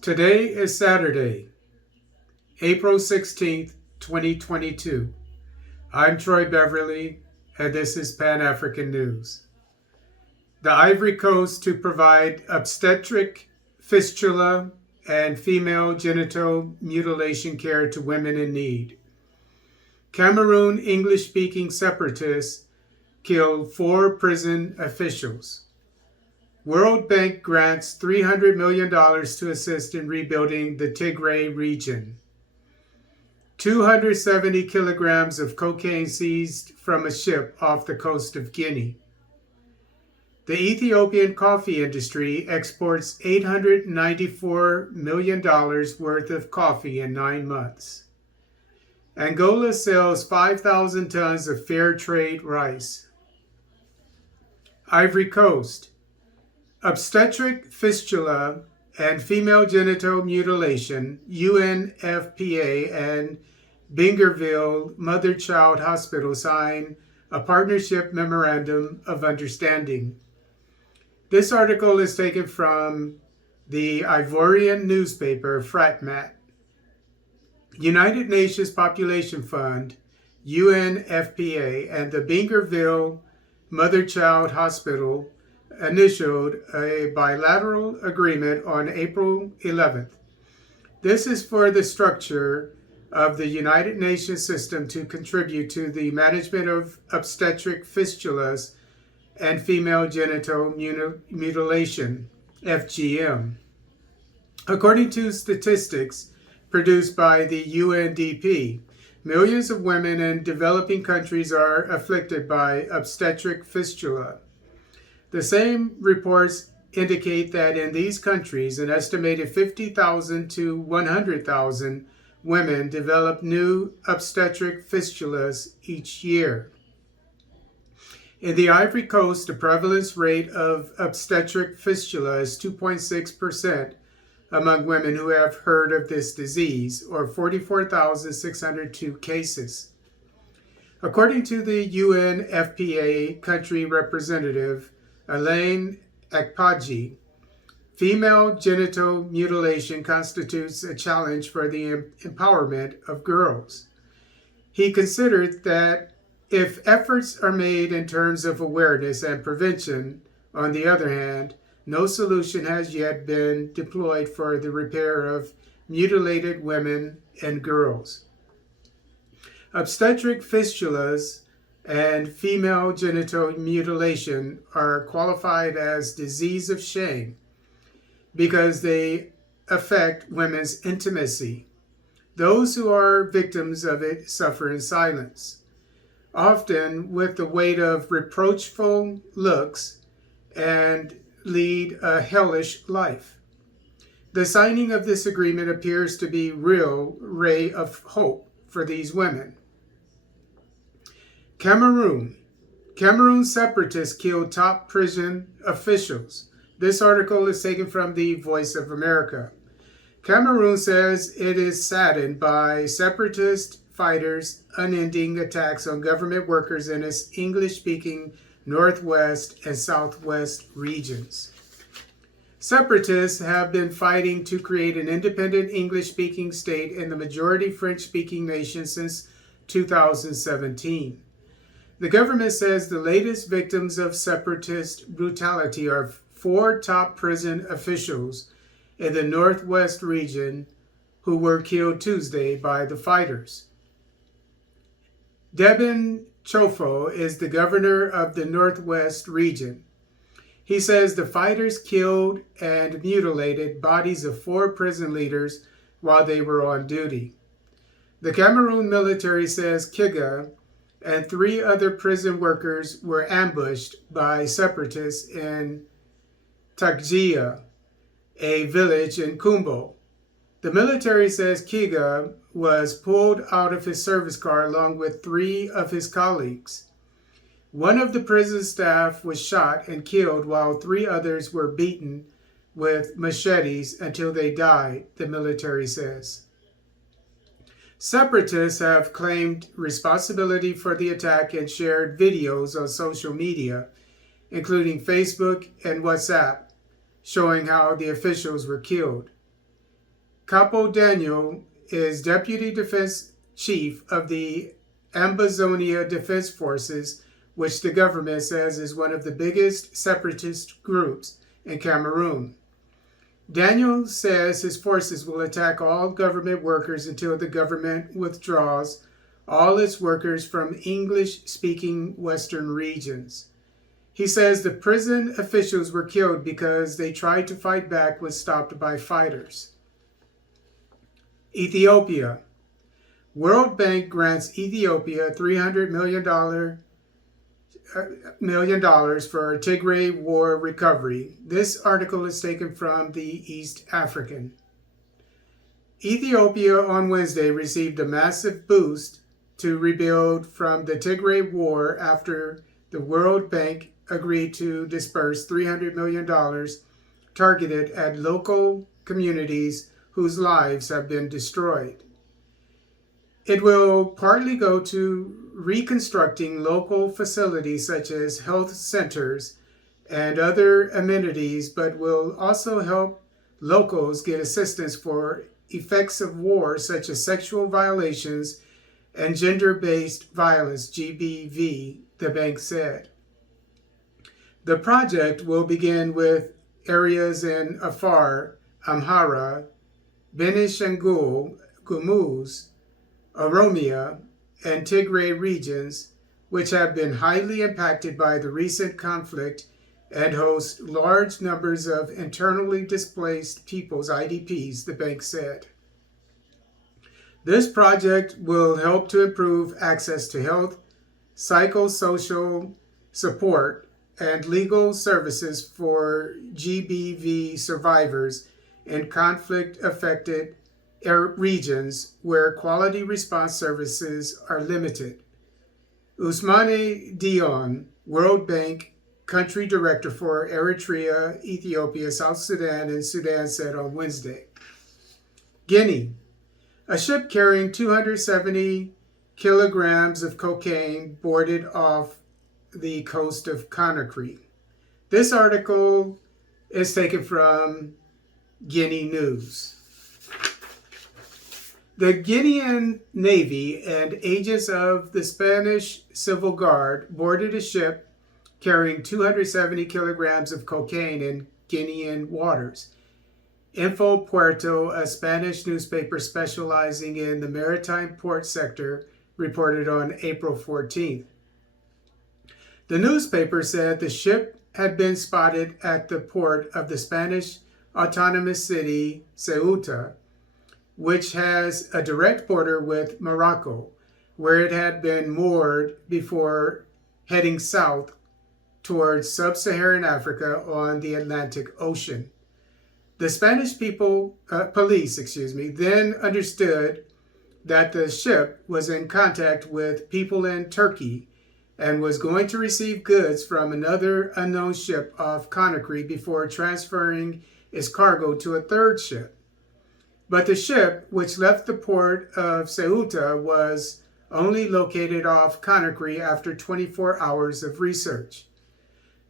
Today is Saturday, April 16th, 2022. I'm Troy Beverly, and this is Pan-African News. The Ivory Coast to provide obstetric, fistula, and female genital mutilation care to women in need. Cameroon English-speaking separatists killed 4 prison officials. World Bank grants $300 million to assist in rebuilding the Tigray region. 270 kilograms of cocaine seized from a ship off the coast of Guinea. The Ethiopian coffee industry exports $894 million worth of coffee in 9 months. Angola sells 5,000 tons of fairtrade rice. Ivory Coast. Obstetric Fistula and Female Genital Mutilation, UNFPA, and Bingerville Mother-Child Hospital sign a partnership memorandum of understanding. This article is taken from the Ivorian newspaper Fratmat. United Nations Population Fund, UNFPA, and the Bingerville Mother-Child Hospital initialed a bilateral agreement on April 11th. This is for the structure of the United Nations system to contribute to the management of obstetric fistulas and female genital mutilation, FGM. According to statistics produced by the UNDP, millions of women in developing countries are afflicted by obstetric fistula. The same reports indicate that in these countries, an estimated 50,000 to 100,000 women develop new obstetric fistulas each year. In the Ivory Coast, the prevalence rate of obstetric fistula is 2.6% among women who have heard of this disease, or 44,602 cases. According to the UNFPA country representative, Alain Akpaji, female genital mutilation constitutes a challenge for the empowerment of girls. He considered that if efforts are made in terms of awareness and prevention, on the other hand, no solution has yet been deployed for the repair of mutilated women and girls. Obstetric fistulas and female genital mutilation are qualified as disease of shame because they affect women's intimacy. Those who are victims of it suffer in silence, often with the weight of reproachful looks, and lead a hellish life. The signing of this agreement appears to be a real ray of hope for these women. Cameroon separatists killed top prison officials. This article is taken from the Voice of America. Cameroon says it is saddened by separatist fighters' unending attacks on government workers in its English-speaking Northwest and Southwest regions. Separatists have been fighting to create an independent English-speaking state in the majority French-speaking nation since 2017. The government says the latest victims of separatist brutality are 4 top prison officials in the Northwest region who were killed Tuesday by the fighters. Deben Chofo is the governor of the Northwest region. He says the fighters killed and mutilated bodies of 4 prison leaders while they were on duty. The Cameroon military says Kiga and 3 other prison workers were ambushed by separatists in Tigray, a village in Kumbo. The military says Kiga was pulled out of his service car along with 3 of his colleagues. One of the prison staff was shot and killed while 3 others were beaten with machetes until they died, the military says. Separatists have claimed responsibility for the attack and shared videos on social media, including Facebook and WhatsApp, showing how the officials were killed. Capo Daniel is Deputy Defense Chief of the Ambazonia Defense Forces, which the government says is one of the biggest separatist groups in Cameroon. Daniel says his forces will attack all government workers until the government withdraws all its workers from English-speaking Western regions. He says the prison officials were killed because they tried to fight back when stopped by fighters. Ethiopia. World Bank grants Ethiopia $300 million for Tigray war recovery. This article is taken from the East African. Ethiopia on Wednesday received a massive boost to rebuild from the Tigray war after the World Bank agreed to disperse $300 million targeted at local communities whose lives have been destroyed. It will partly go to reconstructing local facilities such as health centers and other amenities, but will also help locals get assistance for effects of war such as sexual violations and gender-based violence, GBV, the bank said. The project will begin with areas in Afar, Amhara, Benishangul, Gumuz, Oromia, and Tigray regions, which have been highly impacted by the recent conflict and host large numbers of internally displaced peoples, IDPs, the bank said. This project will help to improve access to health, psychosocial support, and legal services for GBV survivors in conflict-affected regions where quality response services are limited. Ousmane Dion, World Bank Country Director for Eritrea, Ethiopia, South Sudan, and Sudan, said on Wednesday. Guinea. A ship carrying 270 kilograms of cocaine boarded off the coast of Conakry. This article is taken from Guinea News. The Guinean Navy and agents of the Spanish Civil Guard boarded a ship carrying 270 kilograms of cocaine in Guinean waters. Info Puerto, a Spanish newspaper specializing in the maritime port sector, reported on April 14th. The newspaper said the ship had been spotted at the port of the Spanish autonomous city Ceuta, which has a direct border with Morocco, where it had been moored before heading south towards sub-Saharan Africa on the Atlantic Ocean. The Spanish police, then understood that the ship was in contact with people in Turkey and was going to receive goods from another unknown ship off Conakry before transferring its cargo to a third ship. But the ship, which left the port of Ceuta, was only located off Conakry after 24 hours of research.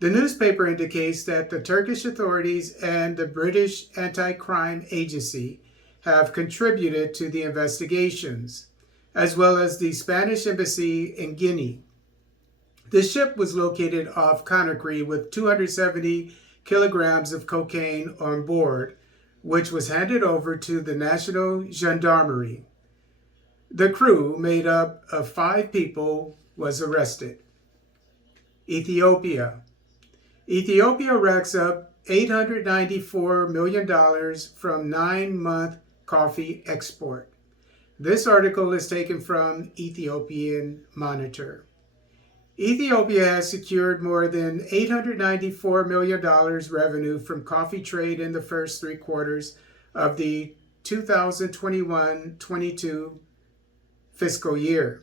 The newspaper indicates that the Turkish authorities and the British Anti-Crime Agency have contributed to the investigations, as well as the Spanish embassy in Guinea. The ship was located off Conakry with 270 kilograms of cocaine on board, which was handed over to the National Gendarmerie. The crew, made up of 5 people, was arrested. Ethiopia. Ethiopia racks up $894 million from 9-month coffee export. This article is taken from Ethiopian Monitor. Ethiopia has secured more than $894 million revenue from coffee trade in the first 3 quarters of the 2021-22 fiscal year.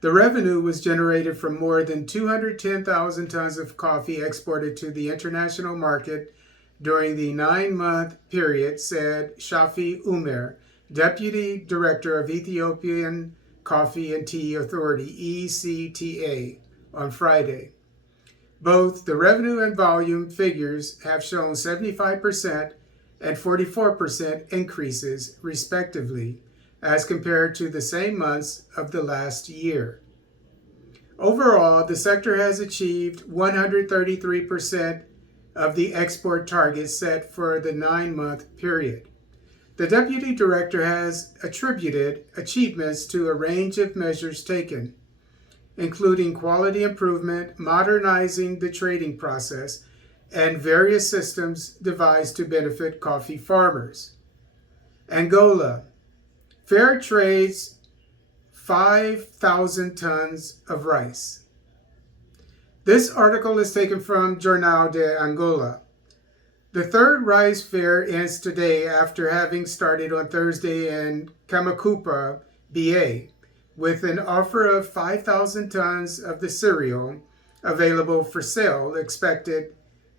The revenue was generated from more than 210,000 tons of coffee exported to the international market during the 9-month period, said Shafi Umer, Deputy Director of Ethiopian Coffee and Tea Authority, ECTA, on Friday. Both the revenue and volume figures have shown 75% and 44% increases, respectively, as compared to the same months of the last year. Overall, the sector has achieved 133% of the export target set for the 9-month period. The Deputy Director has attributed achievements to a range of measures taken, including quality improvement, modernizing the trading process, and various systems devised to benefit coffee farmers. Angola. Fair trades 5,000 tons of rice. This article is taken from Jornal de Angola. The third rice fair ends today after having started on Thursday in Kamakupa, BA, with an offer of 5,000 tons of the cereal available for sale, expected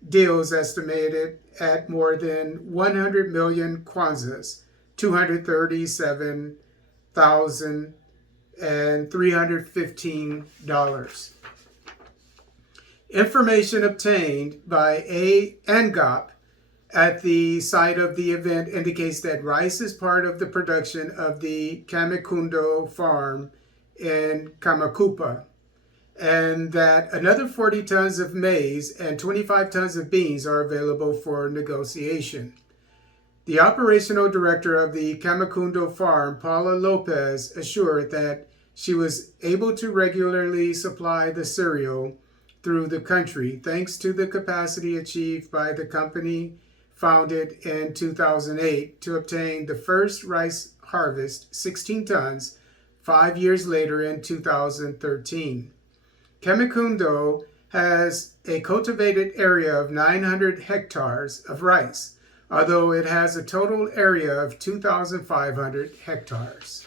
deals estimated at more than 100 million kwanzas, $237,315. Information obtained by ANGOP at the site of the event indicates that rice is part of the production of the Kamikundo farm in Kamakupa, and that another 40 tons of maize and 25 tons of beans are available for negotiation. The operational director of the Kamikundo farm, Paula Lopez, assured that she was able to regularly supply the cereal through the country thanks to the capacity achieved by the company founded in 2008 to obtain the first rice harvest, 16 tons, 5 years later in 2013. Kamikundo has a cultivated area of 900 hectares of rice, although it has a total area of 2,500 hectares.